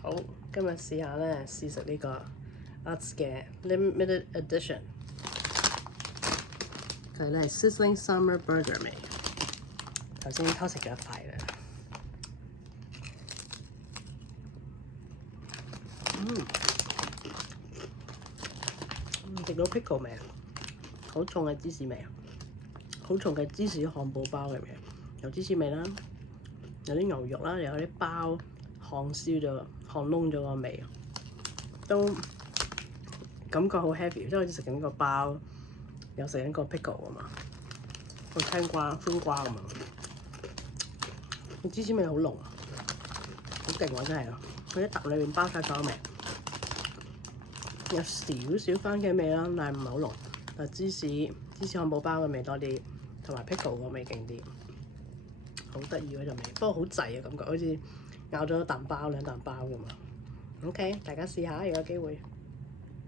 好，今日試下咧，試食呢個 Utz 嘅 Limited Edition， 佢咧係 Sizzling Summer Burger 味。頭先偷食咗一塊啦。食到 pickle 味，好重嘅芝士味，好重嘅芝士漢堡包嘅味，有芝士味啦，有啲牛肉啦，有啲包烘燒咗、烘燶咗個味，都感覺好 heavy，即係好似食緊個包，又食緊個 pickle 啊嘛，個青瓜、酸瓜咁啊，個芝士味好濃，好勁喎真係，佢一啖裏面包晒所有味。有少少番茄味啦，但係唔係好濃。但芝士漢堡包嘅味多啲，同埋 pickle 個味勁啲，好得意嗰陣味。不過好滯啊，感覺好似咬咗一啖包兩啖包咁啊。OK， 大家試下，有機會。